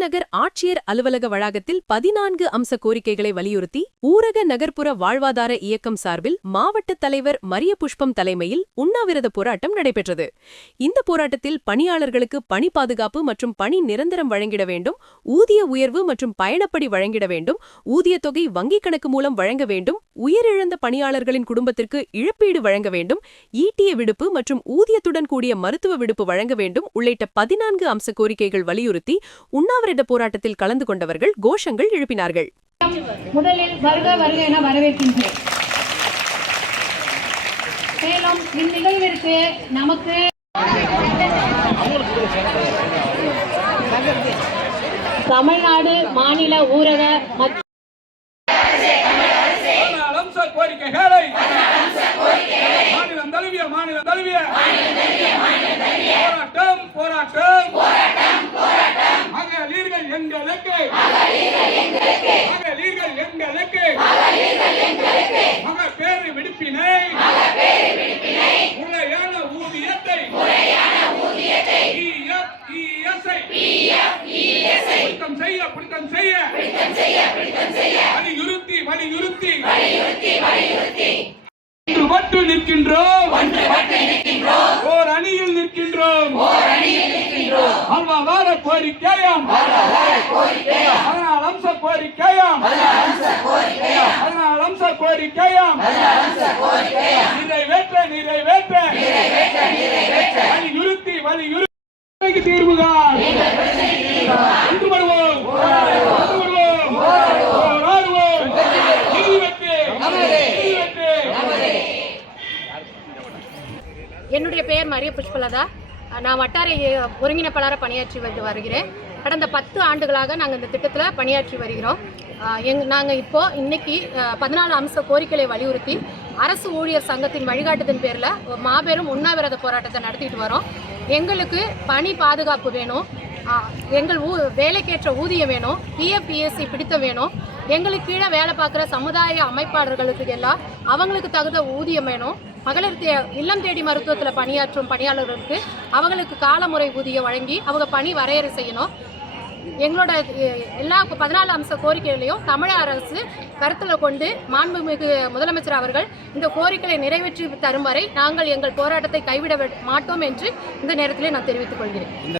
நகர் ஆட்சியர் அலுவலக வளாகத்தில் பதினான்கு அம்ச கோரிக்கைகளை வலியுறுத்தி ஊரக நகர்ப்புற வாழ்வாதார இயக்கம் சார்பில் மாவட்ட தலைவர் மரிய புஷ்பம் தலைமையில் உண்ணாவிரத போராட்டம் நடைபெற்றது. இந்த போராட்டத்தில் பணியாளர்களுக்கு பணி பாதுகாப்பு மற்றும் பணி நிரந்தரம் வழங்கிட வேண்டும் ஊதிய உயர்வு மற்றும் பயணப்படி வழங்கிட வேண்டும் ஊதியத் தொகை வங்கிக் கணக்கு மூலம் வழங்க வேண்டும் உயிரிழந்த பணியாளர்களின் குடும்பத்திற்கு இழப்பீடு வழங்க வேண்டும் ஈட்டிய விடுப்பு மற்றும் ஊதியத்துடன் கூடிய மருத்துவ விடுப்பு வழங்க வேண்டும் உள்ளிட்ட பதினான்கு அம்ச கோரிக்கைகள் வலியுறுத்தி உண்ணாவிர உண்ணாவிரத போராட்டத்தில் கலந்து கொண்டவர்கள் கோஷங்கள் எழுப்பினார்கள். முதலில் வருக வருக என வரவேற்கின்றேன். மேலும் இந்நிகழ்விற்கு நமக்கு தமிழ்நாடு மாநில ஊரக மற்றும் அம்ச கோரிக்கைகளை மாநிலம் தழுவிய மாநிலம் தழுவிய போராட்டம் போராட்டம் மகளிர்கள் எங்களுக்கு மகளிர்கள் எங்களுக்கு மகப்பேறு விடுப்பினை முறையான ஊதியத்தை EF, ESI. பிடித்தம் செய்ய. பிடித்தம் செய்ய வலியுறுத்தி வலியுறுத்தி. ஒன்று பட்டு நிற்கின்றோம். ஓர் அணியில் நிற்கின்றோம். வாழ்வாதார கோரிக்கையாம். பதினாலு அம்ச கோரிக்கையாம். பதினாலு அம்ச கோரிக்கையாம். நிறைவேற்ற நிறைவேற்ற. வலியுறுத்தி வலியுறுத்தி. தீர்வுதான் என்னுடைய பெயர் மரிய புஷ்பலதா. நான் வட்டார ஒருங்கிணைப்பாளராக பணியாற்றி வந்து வருகிறேன். கடந்த பத்து ஆண்டுகளாக நாங்கள் இந்த திட்டத்தில் பணியாற்றி வருகிறோம். எங் நாங்கள் இப்போது இன்றைக்கி பதினாலு அம்ச கோரிக்கைகளை வலியுறுத்தி அரசு ஊழியர் சங்கத்தின் வழிகாட்டுதன் பேரில் மாபெரும் உண்ணாவிரத போராட்டத்தை நடத்திட்டு வரோம். எங்களுக்கு பணி பாதுகாப்பு வேணும். எங்கள் ஊ வேலைக்கேற்ற ஊதியம் வேணும் பிஎஃப் பிஎஸ்சி வேணும். எங்களுக்கு கீழே வேலை பார்க்குற சமுதாய அமைப்பாளர்களுக்கு எல்லாம் அவங்களுக்கு தகுந்த ஊதியம் வேணும். மகளிர் தே இல்லம் தேடி மருத்துவத்தில் பணியாற்றும் பணியாளர்களுக்கு அவங்களுக்கு காலமுறை ஊதியம் வழங்கி அவங்க பணி வரையறை செய்யணும். எங்களோட எல்லா பதினாலு அம்ச கோரிக்கைகளையும் தமிழக அரசு கருத்தில் கொண்டு மாண்புமிகு முதலமைச்சர் அவர்கள் இந்த கோரிக்கையை நிறைவேற்றி தரும் வரை நாங்கள் எங்கள் போராட்டத்தை கைவிட மாட்டோம் என்று இந்த நேரத்தில் நான் தெரிவித்துக் கொள்கிறேன்.